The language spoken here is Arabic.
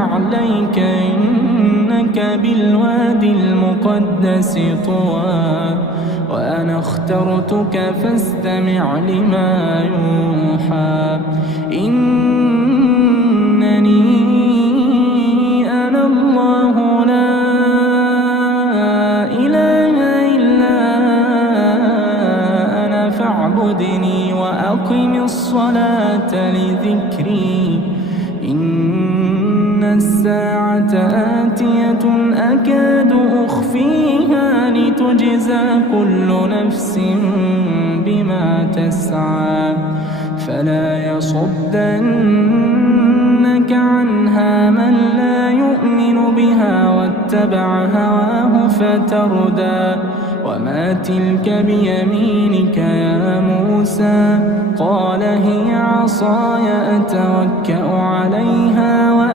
عليك إنك بالوادي المقدس طوى وأنا اخترتك فاستمع لما يوحى إنني أنا الله لا إله إلا أنا فاعبدني وأقم الصلاة لذكري إن الساعة آتية أكاد أخفيها لتجزى كل نفس بما تسعى فلا يصدنك عنها من لا يؤمن بها واتبع هواه فتردى وما تلك بيمينك يا موسى قال هي عصاي أتوكأ عليها